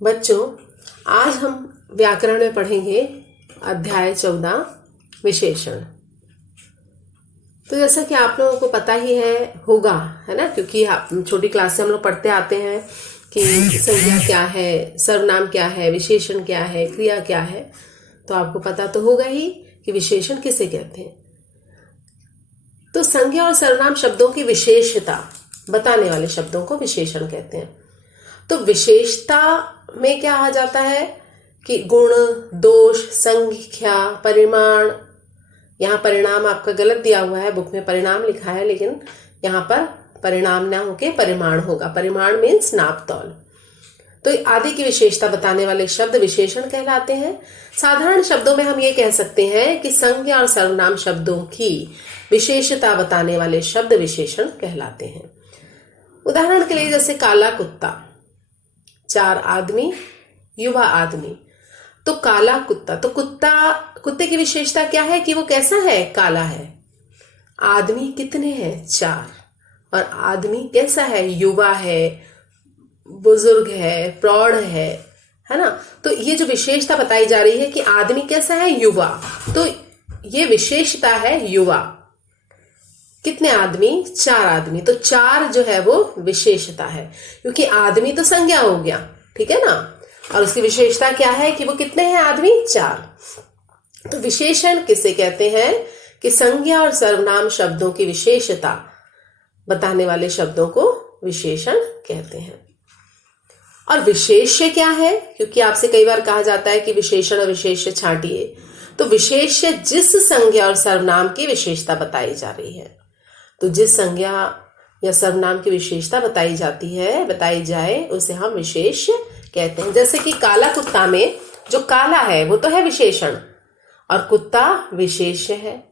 बच्चों, आज हम व्याकरण में पढ़ेंगे अध्याय 14 विशेषण। तो जैसा कि आप लोगों को पता ही है होगा, है ना, क्योंकि छोटी क्लास से हम लोग पढ़ते आते हैं कि संज्ञा क्या है, सर्वनाम क्या है, विशेषण क्या है, क्रिया क्या है। तो आपको पता तो होगा ही कि विशेषण किसे कहते हैं। तो संज्ञा और सर्वनाम शब्दों की विशेषता बताने वाले शब्दों को विशेषण कहते हैं। तो विशेषता में क्या आ जाता है कि गुण, दोष, संख्या, परिमाण। यहाँ परिणाम आपका गलत दिया हुआ है, बुक में परिणाम लिखा है, लेकिन यहाँ पर परिणाम ना होके परिमाण होगा। परिमाण मीन्स नाप तौल। तो आदि की विशेषता बताने वाले शब्द विशेषण कहलाते हैं। साधारण शब्दों में हम ये कह सकते हैं कि संज्ञा और सर्वनाम शब्दों की विशेषता बताने वाले शब्द विशेषण कहलाते हैं। उदाहरण के लिए जैसे काला कुत्ता, 4 आदमी, युवा आदमी। तो काला कुत्ता, तो कुत्ते की विशेषता क्या है कि वो कैसा है? काला है। आदमी कितने हैं? 4। और आदमी कैसा है? युवा है, बुजुर्ग है, प्रौढ़ है ना। तो ये जो विशेषता बताई जा रही है कि आदमी कैसा है? युवा। तो ये विशेषता है युवा। कितने आदमी? 4 आदमी। तो 4 जो है वो विशेषता है, क्योंकि आदमी तो संज्ञा हो गया, ठीक है ना। और उसकी विशेषता क्या है कि वो कितने हैं आदमी? 4। तो विशेषण किसे कहते हैं कि संज्ञा और सर्वनाम शब्दों की विशेषता बताने वाले शब्दों को विशेषण कहते हैं। और विशेष्य क्या है? क्योंकि आपसे कई बार कहा जाता है कि विशेषण और विशेष्य छांटिए। तो विशेष्य जिस संज्ञा और सर्वनाम की विशेषता बताई जा रही है। तो जिस संज्ञा या सर्वनाम की विशेषता बताई जाए उसे हम विशेष्य कहते हैं। जैसे कि काला कुत्ता में जो काला है वो तो है विशेषण और कुत्ता विशेष्य है।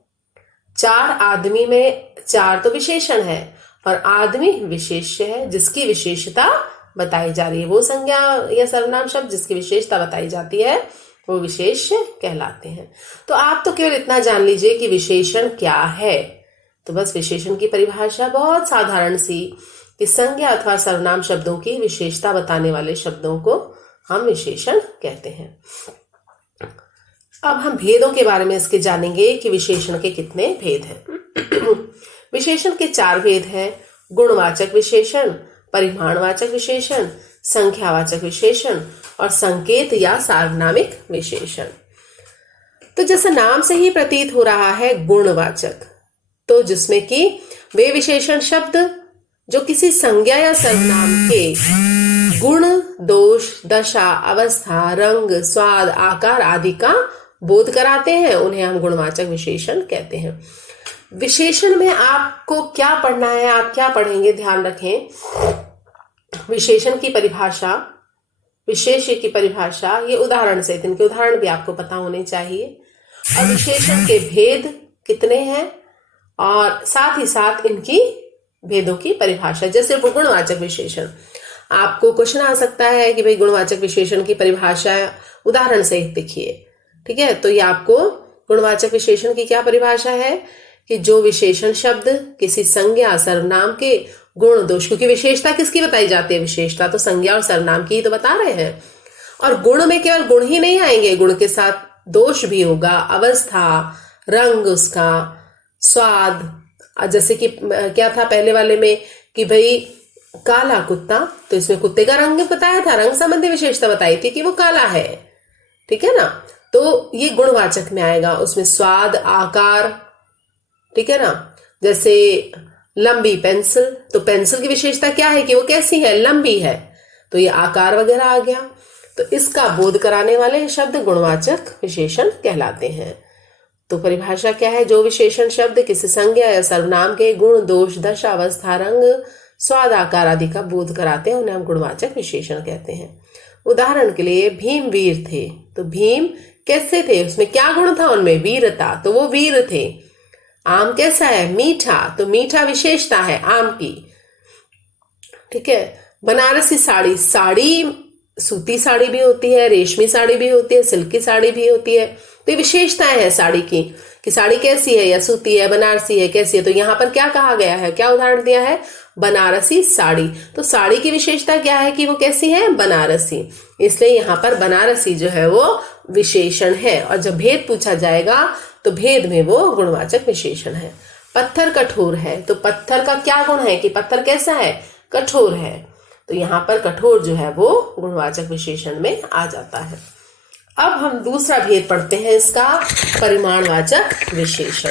4 आदमी में 4 तो विशेषण है और आदमी विशेष्य है। जिसकी विशेषता बताई जा रही है, वो संज्ञा या सर्वनाम शब्द जिसकी विशेषता बताई जाती है वो विशेष्य कहलाते हैं। तो आप तो केवल इतना जान लीजिए कि विशेषण क्या है। तो बस विशेषण की परिभाषा बहुत साधारण सी कि संज्ञा अथवा सर्वनाम शब्दों की विशेषता बताने वाले शब्दों को हम विशेषण कहते हैं। अब हम भेदों के बारे में इसके जानेंगे कि विशेषण के कितने भेद हैं। विशेषण के 4 भेद हैं: गुणवाचक विशेषण, परिमाणवाचक विशेषण, संख्यावाचक विशेषण और संकेत या सार्वनामिक विशेषण। तो जैसा नाम से ही प्रतीत हो रहा है गुणवाचक, तो जिसमें कि वे विशेषण शब्द जो किसी संज्ञा या सर्वनाम के गुण, दोष, दशा, अवस्था, रंग, स्वाद, आकार आदि का बोध कराते हैं उन्हें हम गुणवाचक विशेषण कहते हैं। विशेषण में आपको क्या पढ़ना है, आप क्या पढ़ेंगे, ध्यान रखें। विशेषण की परिभाषा, विशेष्य की परिभाषा, ये उदाहरण से, इनके उदाहरण भी आपको पता होने चाहिए। और विशेषण के भेद कितने हैं और साथ ही साथ इनकी भेदों की परिभाषा। जैसे वो गुणवाचक विशेषण, आपको क्वेश्चन आ सकता है कि भाई गुणवाचक विशेषण की परिभाषा उदाहरण से लिखिए, ठीक है। तो ये आपको गुणवाचक विशेषण की क्या परिभाषा है कि जो विशेषण शब्द किसी संज्ञा सर्वनाम के गुण, दोष, क्योंकि विशेषता किसकी बताई जाती है? विशेषता तो संज्ञा और सर्वनाम की ही तो बता रहे हैं। और गुण में केवल गुण ही नहीं आएंगे, गुण के साथ दोष भी होगा, अवस्था, रंग, उसका स्वाद। जैसे कि क्या था पहले वाले में कि भाई काला कुत्ता, तो इसमें कुत्ते का रंग बताया था, रंग संबंधी विशेषता बताई थी कि वो काला है, ठीक है ना। तो ये गुणवाचक में आएगा। उसमें स्वाद, आकार, ठीक है ना। जैसे लंबी पेंसिल, तो पेंसिल की विशेषता क्या है कि वो कैसी है? लंबी है, तो ये आकार वगैरह आ गया। तो इसका बोध कराने वाले शब्द गुणवाचक विशेषण कहलाते हैं। तो परिभाषा क्या है? जो विशेषण शब्द किसी संज्ञा या सर्वनाम के गुण, दोष, दशा, अवस्था, रंग, स्वाद, आकार आदि का बोध कराते हैं उन्हें हम गुणवाचक विशेषण कहते हैं। उदाहरण के लिए भीम वीर थे, तो भीम कैसे थे? उसमें क्या गुण था? उनमें वीरता, तो वो वीर थे। आम कैसा है? मीठा, तो मीठा विशेषता है आम की, ठीक है। बनारसी साड़ी, साड़ी सूती साड़ी भी होती है, रेशमी साड़ी भी होती है, सिल्क की साड़ी भी होती है। तो ये विशेषताएं हैं साड़ी की कि साड़ी कैसी है, या सूती है, बनारसी है, कैसी है। तो यहाँ पर क्या कहा गया है, क्या उदाहरण दिया है? बनारसी साड़ी। तो साड़ी की विशेषता क्या है कि वो कैसी है, बनारसी, इसलिए यहाँ पर बनारसी जो है वो विशेषण है। और जब भेद पूछा जाएगा तो भेद में वो गुणवाचक विशेषण है। पत्थर कठोर है, तो पत्थर का क्या गुण है कि पत्थर कैसा है, कठोर है, तो यहाँ पर कठोर जो है वो गुणवाचक विशेषण में आ जाता है। अब हम दूसरा भेद पढ़ते हैं इसका, परिमाणवाचक विशेषण।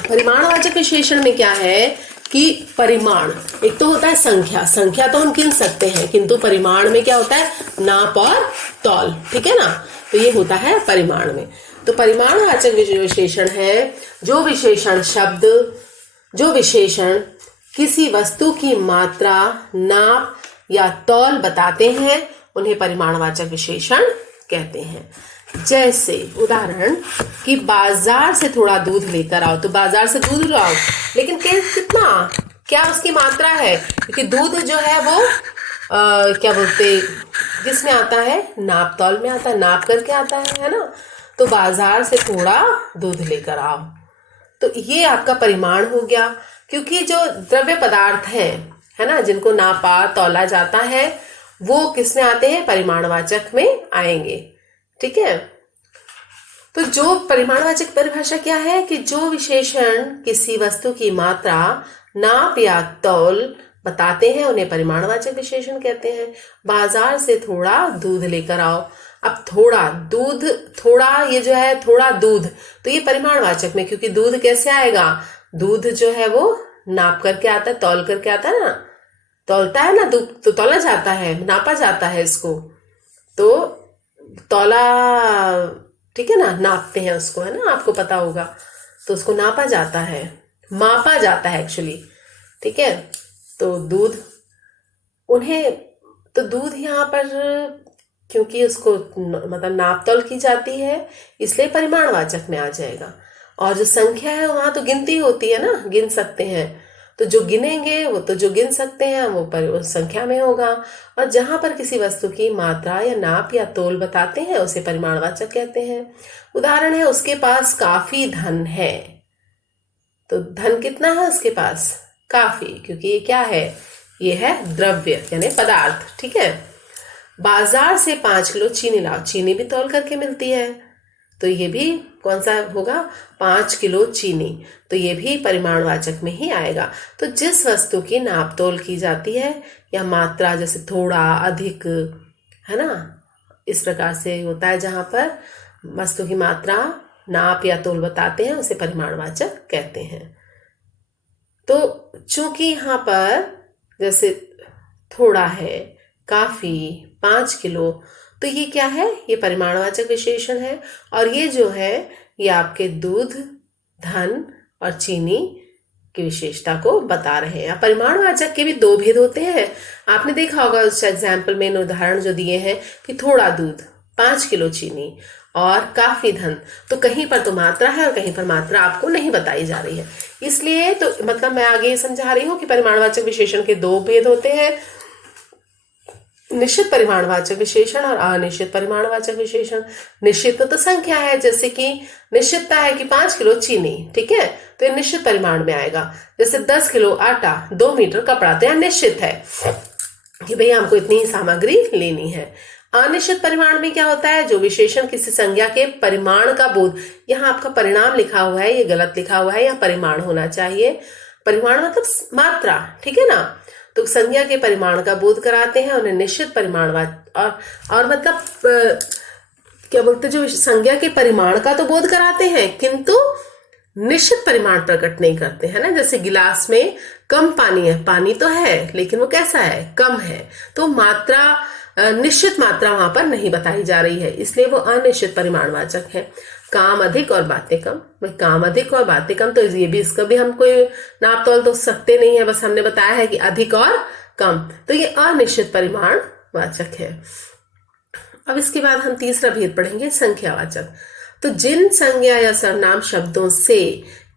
परिमाणवाचक विशेषण में क्या है कि परिमाण, एक तो होता है संख्या, संख्या तो हम गिन सकते हैं, किंतु परिमाण में क्या होता है, नाप और तौल, ठीक है ना, तो ये होता है परिमाण में। तो परिमाणवाचक विशेषण है जो विशेषण किसी वस्तु की मात्रा, नाप या तौल बताते हैं, उन्हें परिमाणवाचक विशेषण कहते हैं। जैसे उदाहरण कि बाजार से थोड़ा दूध लेकर आओ, तो बाजार से दूध लाओ, लेकिन कितना, क्या उसकी मात्रा है, क्योंकि दूध जो है वो क्या बोलते, किसमें आता है, नाप तौल में आता है, नाप करके आता है ना। तो बाजार से थोड़ा दूध लेकर आओ, तो ये आपका परिमाण हो गया, क्योंकि जो द्रव्य पदार्थ है ना, जिनको नापा तौला जाता है, वो किसमें आते हैं, परिमाणवाचक में आएंगे, ठीक है। तो जो परिमाणवाचक परिभाषा क्या है कि जो विशेषण किसी वस्तु की मात्रा, नाप या तौल बताते हैं, उन्हें परिमाणवाचक विशेषण कहते हैं। बाजार से थोड़ा दूध लेकर आओ, अब थोड़ा दूध, थोड़ा ये जो है थोड़ा दूध, तो ये परिमाणवाचक में, क्योंकि दूध कैसे आएगा, दूध जो है वो नाप करके आता है, तौल करके आता है ना, तौलता है ना दूध, तो तौला जाता है, नापा जाता है इसको, तो तौला, ठीक है ना, नापते हैं उसको, है ना, आपको पता होगा, तो उसको नापा जाता है, मापा जाता है एक्चुअली, ठीक है। तो दूध, उन्हें, तो दूध यहाँ पर क्योंकि उसको मतलब नाप तौल की जाती है, इसलिए परिमाणवाचक में आ जाएगा। और जो संख्या है वहां तो गिनती होती है ना, गिन सकते हैं, तो जो गिनेंगे वो तो जो गिन सकते हैं वो संख्या में होगा। और जहां पर किसी वस्तु की मात्रा या नाप या तोल बताते हैं, उसे परिमाणवाचक कहते हैं। उदाहरण है, उसके पास काफी धन है, तो धन कितना है उसके पास, काफी, क्योंकि ये क्या है, ये है द्रव्य यानी पदार्थ, ठीक है। बाजार से 5 किलो चीनी लाओ, चीनी भी तौल करके मिलती है, तो ये भी कौन सा होगा, 5 किलो चीनी, तो ये भी परिमाणवाचक में ही आएगा। तो जिस वस्तु की नाप तोल की जाती है या मात्रा, जैसे थोड़ा, अधिक, है ना, इस प्रकार से होता है, जहां पर वस्तु की मात्रा, नाप या तोल बताते हैं, उसे परिमाणवाचक कहते हैं। तो चूंकि यहाँ पर जैसे थोड़ा है, काफी, 5 किलो, तो ये क्या है, ये परिमाणवाचक विशेषण है। और ये जो है ये आपके दूध, धन और चीनी की विशेषता को बता रहे हैं। परिमाणवाचक के भी 2 भेद होते हैं, आपने देखा होगा उस एग्जाम्पल में, उदाहरण जो दिए हैं कि थोड़ा दूध, 5 किलो चीनी और काफी धन, तो कहीं पर तो मात्रा है और कहीं पर मात्रा आपको नहीं बताई जा रही है। इसलिए तो मतलब मैं आगे समझा रही हूँ कि परिमाणवाचक विशेषण के 2 भेद होते हैं, निश्चित परिमाणवाचक विशेषण और अनिश्चित परिमाणवाचक विशेषण। निश्चित तो संख्या है, जैसे कि निश्चितता है कि 5 किलो चीनी, ठीक है, तो ये निश्चित परिमाण में आएगा। जैसे 10 किलो आटा, 2 मीटर कपड़ा, तो यह निश्चित है कि भैया हमको इतनी सामग्री लेनी है। अनिश्चित परिमाण में क्या होता है, जो विशेषण किसी संज्ञा के परिमाण का बोध, यहाँ आपका परिणाम लिखा हुआ है, ये गलत लिखा हुआ है, यहाँ परिमाण होना चाहिए, परिमाण मतलब मात्रा, ठीक है ना, तो संज्ञा के परिमाण का बोध कराते हैं, उन्हें निश्चित परिमाणवाचक और मतलब क्या बोलते, जो संज्ञा के परिमाण का तो बोध कराते हैं किंतु निश्चित परिमाण प्रकट नहीं करते हैं ना। जैसे गिलास में कम पानी है, पानी तो है लेकिन वो कैसा है, कम है, तो मात्रा, निश्चित मात्रा वहां पर नहीं बताई जा रही है, इसलिए वो अनिश्चित परिमाणवाचक है। काम अधिक और बातें कम, काम अधिक और बातें कम, तो ये भी, इसका भी हम कोई नाप तोल तो सकते नहीं है, बस हमने बताया है कि अधिक और कम, तो ये अनिश्चित परिमाणवाचक है। अब इसके बाद हम तीसरा भेद पढ़ेंगे, संख्यावाचक। तो जिन संज्ञा या सर्वनाम शब्दों से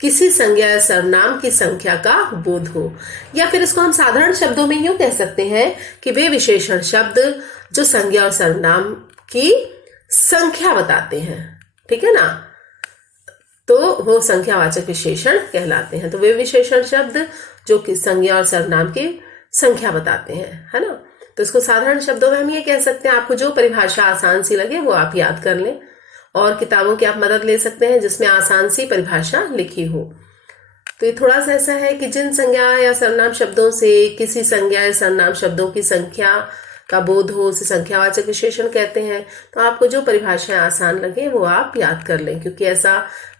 किसी संज्ञा या सर्वनाम की संख्या का बोध हो, या फिर इसको हम साधारण शब्दों में यूं कह सकते हैं कि वे विशेषण शब्द जो संज्ञा और सर्वनाम की संख्या बताते हैं, ठीक है ना, तो वो संख्यावाचक विशेषण कहलाते हैं। तो वे विशेषण शब्द जो कि संज्ञा और सर्वनाम की संख्या बताते हैं, है ना। तो इसको साधारण शब्दों में हम ये कह सकते हैं, आपको जो परिभाषा आसान सी लगे वो आप याद कर लें, और किताबों की आप मदद ले सकते हैं जिसमें आसान सी परिभाषा लिखी हो। तो ये थोड़ा सा ऐसा है कि जिन संज्ञा या सर्वनाम शब्दों से किसी संज्ञा या सर्वनाम शब्दों की संख्या का बोध हो उसे संख्यावाचक विशेषण कहते हैं। तो आपको जो परिभाषाएं आसान लगे वो आप याद कर लें, क्योंकि ऐसा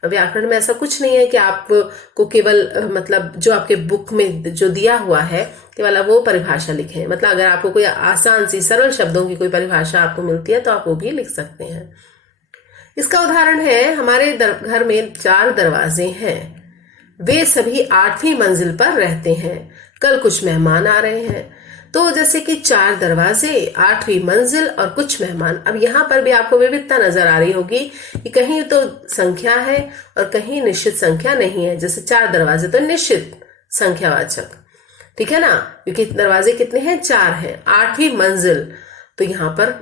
व्याकरण में ऐसा कुछ नहीं है कि आपको केवल मतलब जो आपके बुक में जो दिया हुआ है केवल वो परिभाषा लिखें। मतलब अगर आपको कोई आसान सी सरल शब्दों की कोई परिभाषा आपको मिलती है तो आप वो भी लिख सकते हैं। इसका उदाहरण है, हमारे घर में 4 दरवाजे हैं, वे सभी 8वीं मंजिल पर रहते हैं, कल कुछ मेहमान आ रहे हैं। तो जैसे कि 4 दरवाजे, 8वीं मंजिल और कुछ मेहमान। अब यहाँ पर भी आपको विविधता नजर आ रही होगी कि कहीं तो संख्या है और कहीं निश्चित संख्या नहीं है। जैसे 4 दरवाजे तो निश्चित संख्यावाचक, ठीक है ना, क्योंकि दरवाजे कितने हैं, 4 हैं। 8वीं मंजिल, तो यहाँ पर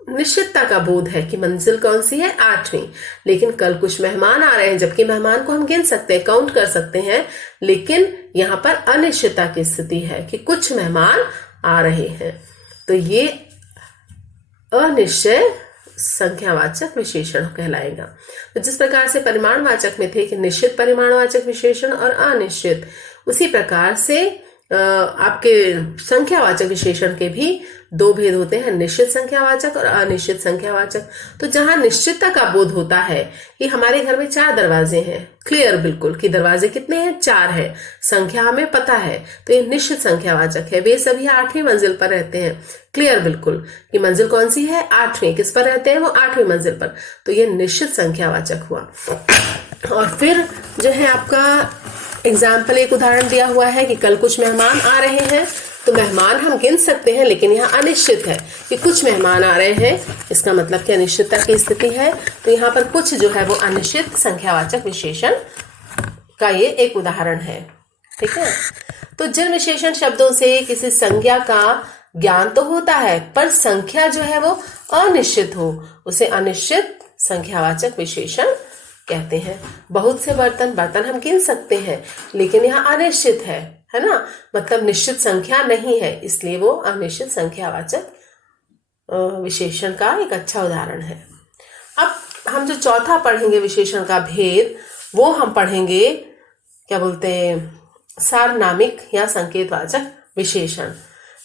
निश्चितता का बोध है कि मंजिल कौन सी है, 8वीं। लेकिन कल कुछ मेहमान आ रहे हैं, जबकि मेहमान को हम गिन सकते हैं, काउंट कर सकते हैं, लेकिन यहाँ पर अनिश्चितता की स्थिति है कि कुछ मेहमान आ रहे हैं। तो ये अनिश्चय संख्यावाचक विशेषण कहलाएगा। तो जिस प्रकार से परिमाणवाचक में थे कि निश्चित परिमाणवाचक विशेषण और अनिश्चित, उसी प्रकार से आपके संख्यावाचक विशेषण के भी 2 भेद होते हैं, निश्चित संख्यावाचक और अनिश्चित संख्यावाचक। तो जहां निश्चितता का बोध होता है कि हमारे घर में 4 दरवाजे हैं, क्लियर बिल्कुल कि दरवाजे कितने हैं, 4 है, संख्या हमें पता है, तो ये निश्चित संख्यावाचक है। वे सभी 8वीं मंजिल पर रहते हैं, क्लियर बिल्कुल कि मंजिल कौन सी है, 8वीं। किस पर रहते हैं वो, 8वीं मंजिल पर। तो ये निश्चित संख्यावाचक हुआ। और फिर जो है आपका एग्जाम्पल, एक उदाहरण दिया हुआ है कि कल कुछ मेहमान आ रहे हैं। तो मेहमान हम गिन सकते हैं, लेकिन यहाँ अनिश्चित है कि कुछ मेहमान आ रहे हैं, इसका मतलब कि अनिश्चितता की स्थिति है। तो यहाँ पर कुछ जो है वो अनिश्चित संख्यावाचक विशेषण का ये एक उदाहरण है, ठीक है। तो जिन विशेषण शब्दों से किसी संज्ञा का ज्ञान तो होता है पर संख्या जो है वो अनिश्चित हो, उसे अनिश्चित संख्यावाचक विशेषण कहते हैं। बहुत से बर्तन हम गिन सकते हैं, लेकिन यहाँ अनिश्चित है ना, मतलब निश्चित संख्या नहीं है, इसलिए वो अनिश्चित संख्यावाचक विशेषण का एक अच्छा उदाहरण है। अब हम जो चौथा पढ़ेंगे विशेषण का भेद, वो हम पढ़ेंगे क्या बोलते हैं, सार्वनामिक या संकेतवाचक विशेषण।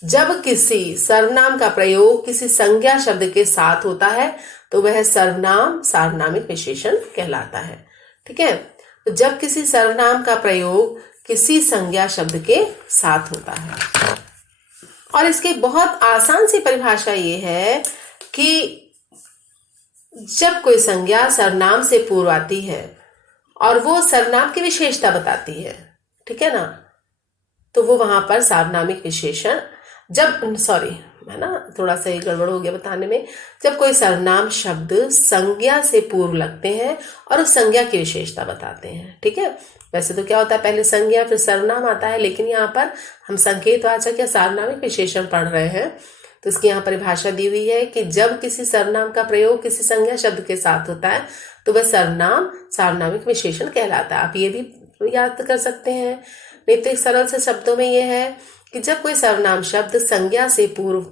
जब किसी सर्वनाम का प्रयोग किसी संज्ञा शब्द के साथ होता है तो वह सर्वनाम सार्वनामिक विशेषण कहलाता है, ठीक है। तो जब किसी सर्वनाम का प्रयोग किसी संज्ञा शब्द के साथ होता है, और इसकी बहुत आसान सी परिभाषा ये है कि जब कोई संज्ञा सर्वनाम से पूर्व आती है और वो सर्वनाम की विशेषता बताती है, ठीक है ना, तो वो वहां पर सार्वनामिक विशेषण, है ना, थोड़ा सा गड़बड़ हो गया बताने में। जब कोई सर्वनाम शब्द संज्ञा से पूर्व लगते हैं और उस संज्ञा की विशेषता बताते हैं, ठीक है। वैसे तो क्या होता है, पहले संज्ञा फिर सर्वनाम आता है, लेकिन यहाँ पर हम संकेतवाचक या सार्वनामिक विशेषण पढ़ रहे हैं। तो इसकी यहाँ परिभाषा दी हुई है कि जब किसी सर्वनाम का प्रयोग किसी संज्ञा शब्द के साथ होता है तो वह सर्वनाम सार्वनामिक विशेषण कहलाता है। आप ये भी याद कर सकते हैं। नहीं तो सरल से शब्दों में यह है कि जब कोई सर्वनाम शब्द संज्ञा से पूर्व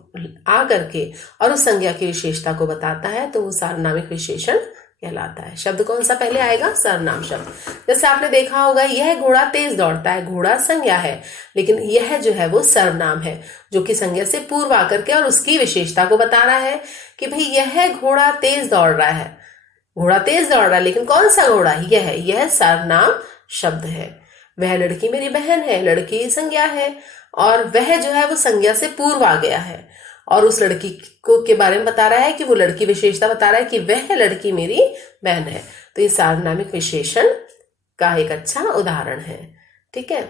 आ करके और उस संज्ञा की विशेषता को बताता है तो वो सार्वनामिक विशेषण कहलाता है। शब्द कौन सा पहले आएगा, सर्वनाम शब्द। जैसे आपने देखा होगा, यह घोड़ा तेज दौड़ता है, घोड़ा संज्ञा है, लेकिन यह जो है वो सर्वनाम है जो कि संज्ञा से पूर्व आकर के और उसकी विशेषता को बता रहा है कि भाई यह घोड़ा तेज दौड़ रहा है, घोड़ा तेज दौड़ रहा है, लेकिन कौन सा घोड़ा, यह सर्वनाम शब्द है। वह लड़की मेरी बहन है, लड़की संज्ञा है, और वह जो है वो संज्ञा से पूर्व आ गया है और उस लड़की को के बारे में बता रहा है कि वो लड़की विशेषता बता रहा है कि वह लड़की मेरी बहन है। तो ये सार्वनामिक विशेषण का एक अच्छा उदाहरण है, ठीक है।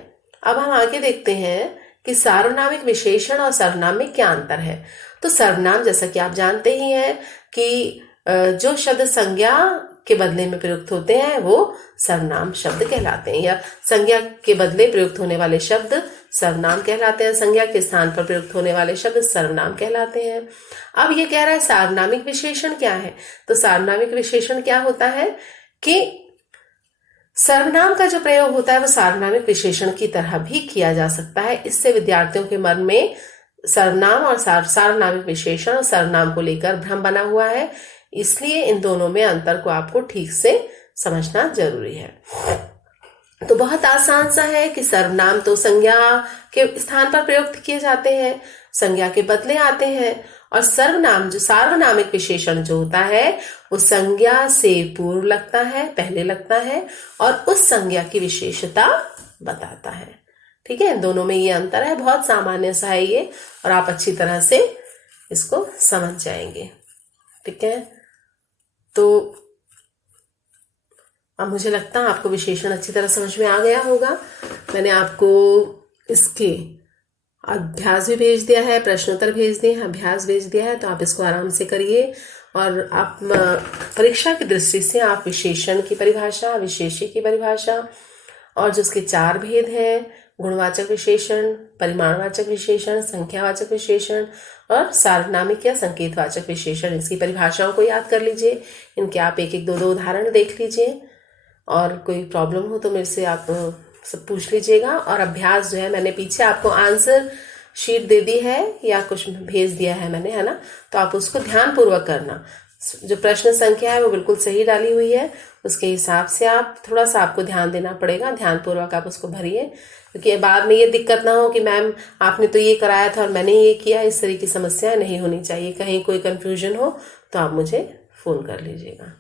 अब हम आगे देखते हैं कि सार्वनामिक विशेषण और सर्वनाम में क्या अंतर है। तो सर्वनाम, जैसा कि आप जानते ही हैं कि जो शब्द संज्ञा के बदले में प्रयुक्त होते हैं वो सर्वनाम शब्द कहलाते हैं, या संज्ञा के बदले प्रयुक्त होने वाले शब्द सर्वनाम कहलाते हैं, संज्ञा के स्थान पर प्रयुक्त होने वाले शब्द सर्वनाम कहलाते हैं। अब ये कह रहा है सार्वनामिक विशेषण क्या है। तो सार्वनामिक विशेषण क्या होता है कि सर्वनाम का जो प्रयोग होता है वो सार्वनामिक विशेषण की तरह भी किया जा सकता है। इससे विद्यार्थियों के मन में सर्वनाम और सार्वनामिक विशेषण और सर्वनाम को लेकर भ्रम बना हुआ है, इसलिए इन दोनों में अंतर को आपको ठीक से समझना जरूरी है। तो बहुत आसान सा है कि सर्वनाम तो संज्ञा के स्थान पर प्रयुक्त किए जाते हैं, संज्ञा के बदले आते हैं, और सर्वनाम जो सार्वनामिक विशेषण जो होता है वो संज्ञा से पूर्व लगता है, पहले लगता है और उस संज्ञा की विशेषता बताता है। ठीक है, इन दोनों में ये अंतर है, बहुत सामान्य सा है ये, और आप अच्छी तरह से इसको समझ जाएंगे। ठीक है, तो अब मुझे लगता है आपको विशेषण अच्छी तरह समझ में आ गया होगा। मैंने आपको इसके अभ्यास भी भेज दिया है, प्रश्नोत्तर भेज दिए हैं, अभ्यास भेज दिया है, तो आप इसको आराम से करिए। और आप परीक्षा की दृष्टि से आप विशेषण की परिभाषा, विशेष्य की परिभाषा और जो उसके 4 भेद हैं, गुणवाचक विशेषण, परिमाणवाचक विशेषण, संख्यावाचक विशेषण और सार्वनामिक या संकेतवाचक विशेषण, इसकी परिभाषाओं को याद कर लीजिए। इनके आप एक एक दो दो उदाहरण देख लीजिए, और कोई प्रॉब्लम हो तो मेरे से आप सब पूछ लीजिएगा। और अभ्यास जो है मैंने पीछे आपको आंसर शीट दे दी है या कुछ भेज दिया है मैंने, है ना, तो आप उसको ध्यान पूर्वक करना। जो प्रश्न संख्या है वो बिल्कुल सही डाली हुई है, उसके हिसाब से आप थोड़ा सा आपको ध्यान देना पड़ेगा, ध्यान पूर्वक आप उसको भरिए, क्योंकि बाद में ये दिक्कत ना हो कि मैम आपने तो ये कराया था और मैंने ये किया, इस तरह की समस्या नहीं होनी चाहिए। कहीं कोई कंफ्यूजन हो तो आप मुझे फोन कर लीजिएगा।